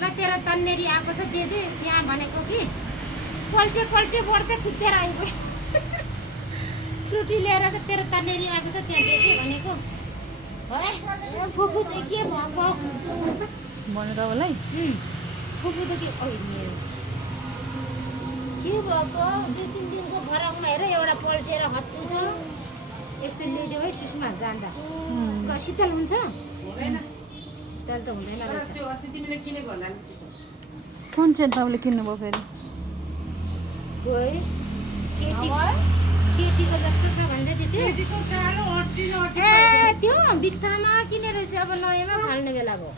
ल तेरो तन्नेरी आएको छ दे दे त्यहाँ भनेको कि पल्टे बढ्दै कुदेर आइगयो फ्रुटी लिएर त तेरो तन्नेरी आएको छ त्यहाँ दे दे भनेको है फुफू चाहिँ के भएको भनेर होला फुफू त के भएको 2-3 दिनको फरकमा हेर एउटा पल्टेर हत्तु छ यस्तो लिइदेऊ है सुषमा जाँदा शीतल हुन्छ शीतल त हुँदैन रहेछ कुन चाहिँ तपाईँले किन्नुभयो फेरि खोइ केटीको जस्तो छ भन्दै थियो ए त्यो बित्थामा किनेर चाहिँ अब नयाँमा फाल्ने बेला भयो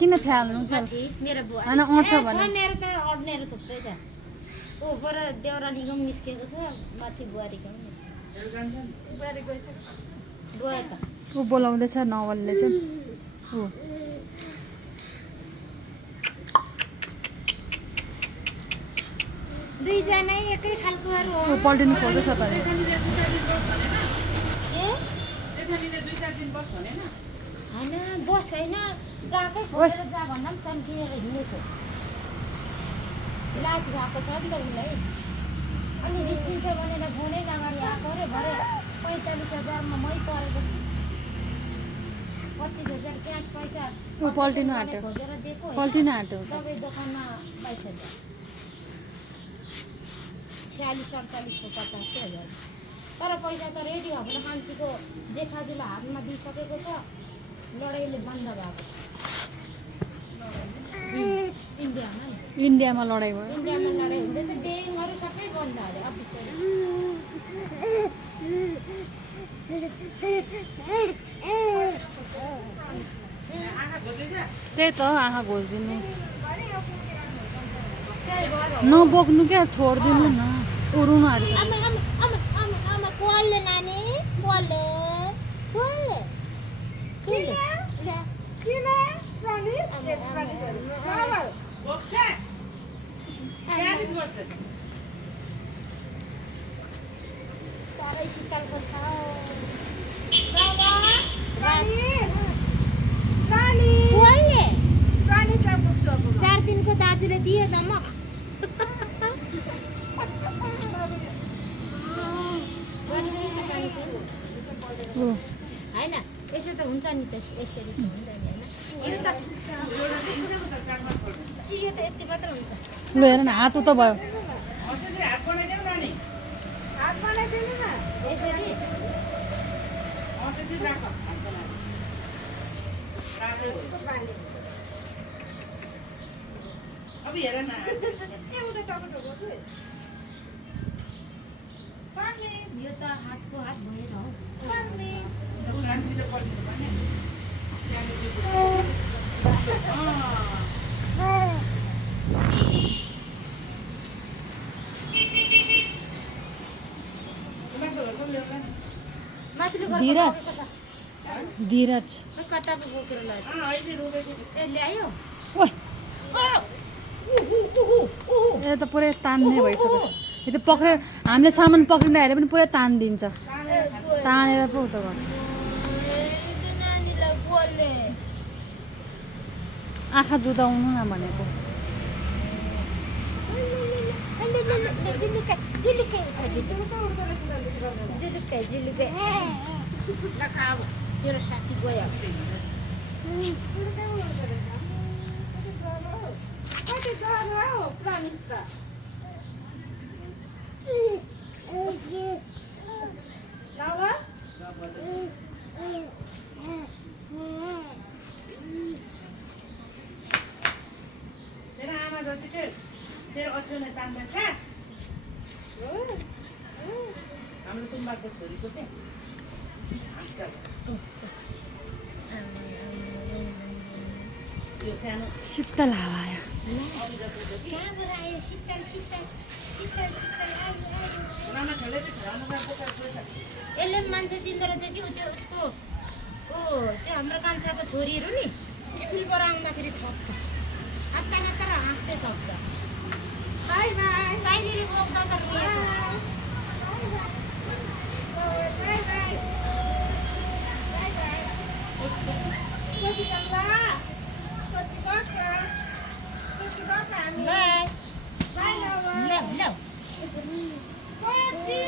किन फ्याल्नु माथि मेरो बुवा होइन अट्छ भने मेरो त अड्नेहरू थुप्रै छ ऊ पर देउरालीको पनि निस्केको छ माथि बुहारीको पनि बुवा त ऊ बोलाउँदैछ नवलले चाहिँ ऊ दुईजना एकै खालकोहरू हो ऊ पल्टिनु खोज्दैछ त होइन बस होइन गएकै खोजेर जा भन्दा पनि सम्किएर हिँडेको लाज भएको छ नि त उसलाई अनि रिसिन्छ भनेर फोनै नगरी आएको अरे भरे 45,000मा मै परेको छु 25,000 क्यास पैसा ऊ पल्टिनु आँट्यो खोजेर दिएको पल्टिनु आँट्यो सबै दोकानमा 22,000 46-48 को 85,000 तर पैसा त रेडी हाम्रो मान्छेको जेठाजुलाई हातमा दिइसकेको छ लडाइँले बन्द भएको इन्डियामा लडाइँ भयो इन्डियामा लडाइँ हुँदैछ ब्याङ्कहरू सबै बन्द अरे त्यही त आँखा घोचिदिनु नबोक्नु क्या छोडिदिनु न उरुनु हालिसक्यो आमा कोलले नानी कोलले साह्रै शीतलको छ कोलले 4 दिनको दाजुले दियो त म होइन यसो त हुन्छ नि त यसरी त हुँदैन होइन यो त यति मात्र हुन्छ ल हेर न हात उता भयो यसरी यो त हातको हात भएर हो धीरज धीरज कता पो बोकेर लान्छ ए ल्यायो ओइ यो त पुरै तान्ने भइसक्यो यो त पक्रेर हामीले सामान पक्रिँदा हेरे पनि पुरै तानिदिन्छ तानेर पो उता गर्छ आँखा जुदाउनु न भनेको तेरो साथी गयो तेरो आमा जति चाहिँ तेरो अचेउने तान्दा छास हाम्रो तुम्बाको छोरीको चाहिँ यो सानो शीतल हावा आयो कहाँबाट आयो शीतल शीतल शीतल शीतल मामा ठेले चाहिँ खानु गएको छ यसले पनि मान्छे चिन्दो रहेछ कि त्यो उसको त्यो हाम्रो कान्छाको छोरीहरू नि स्कुलबाट आउँदाखेरि छोप्छ हतार हतार हाँस्दै छोप्छ बाई बाई साइलीले बोक्दा त रोएको हामी बाई बाई नभए ल ल कोची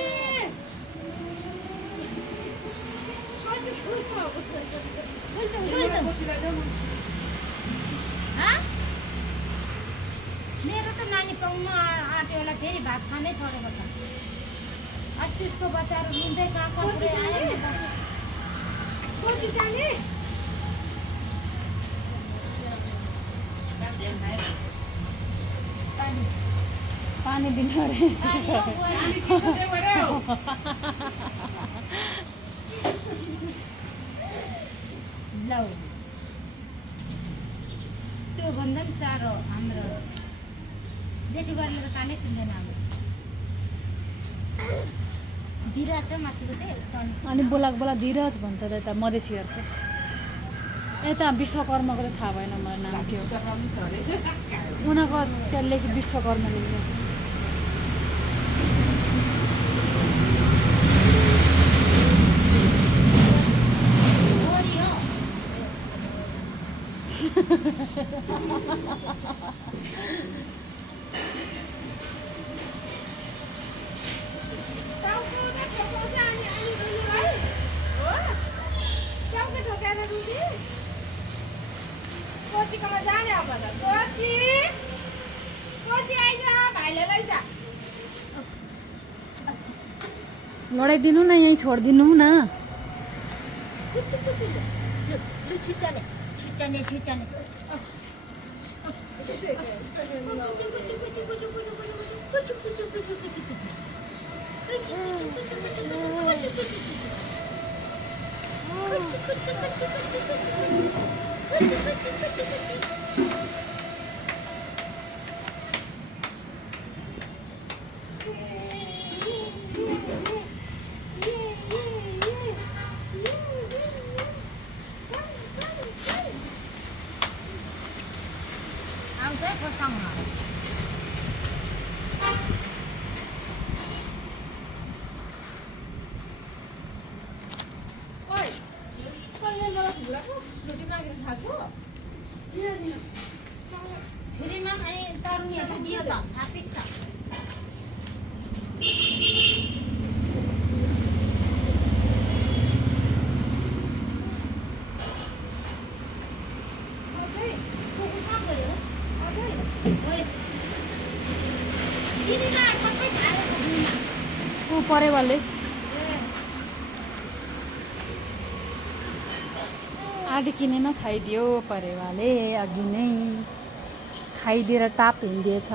मेरो त नानी पाउनु आँट्यो होला फेरि भात खानै छोडेको छ अस्ति उसको बच्चाहरू रुँदै कहाँ पुरै आयो कोची जाने पानी दिनु अरे लौ त्यो भन्दा पनि साह्रो हाम्रो जेठी गरेर त कानै सुन्दैन हाम्रो दिरा छ माथिको चाहिँ उसको अनि बोला धीरज भन्छ त यता मधेसीहरूको यता विश्वकर्माको चाहिँ थाहा भएन मलाई नाम के हो उनीहरूको त्यहाँ लेख्यो विश्वकर्मा लेख्छ छोरी हो टाउको त ठोकाउँछ अनि अनि रुने है हो टाउको ठोकेर रुने कोचीकोमा जाने अब त कोची कोची आइज भाइले लैजा लडाइदिनु न यहीँ छोडिदिनु न लु छिट्टाले छिट्टाने छिट्टाने आउँछ है कोसँग ओइ कसले मलाई भुलाको रोटी मागेर खाएको फेरिमा पनि तरुनीहरूलाई दियो त थापिस् त अझै कुकुर कहाँ गयो अझै गयो दिदीमा सबै छाडेको छ दिदीमा ऊ परेवाले आधी किनेमा खाइदियो परेवाले अघि नै खाइदिएर टाप हिँडिदिएछ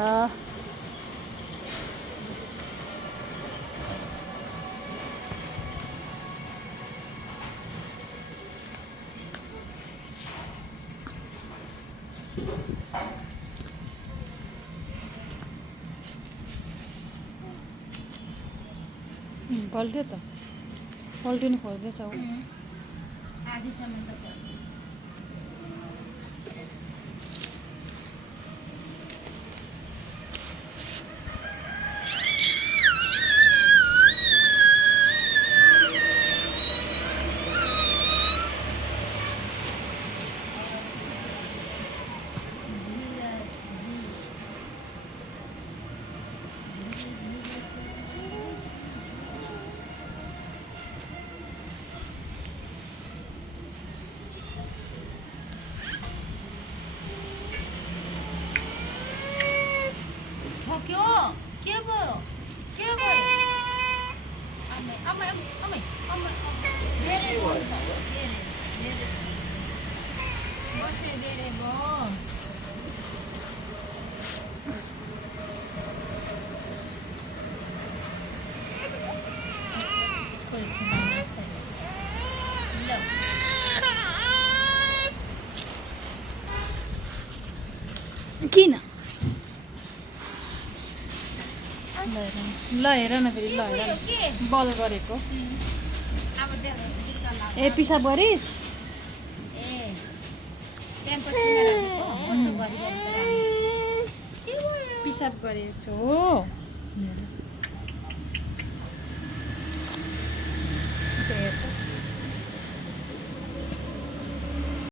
पल्ट्यो त पल्टिनु खोज्दैछ ऊ आधीसम्म त गयो। ठोक्यो के भयो के भयो अम्मै अम्मै अम्मै अम्मै धेरै भयो त धेरै धेरै बसे धेरै भयो उसको किन ल हेर न फेरि ल हेर न के बल गरेको अब त्यो जुत्ता लाऊ ए पिसाब गरिस् ए क्याम्पस कसो गरिरहेको पिसाब गरेको छु हो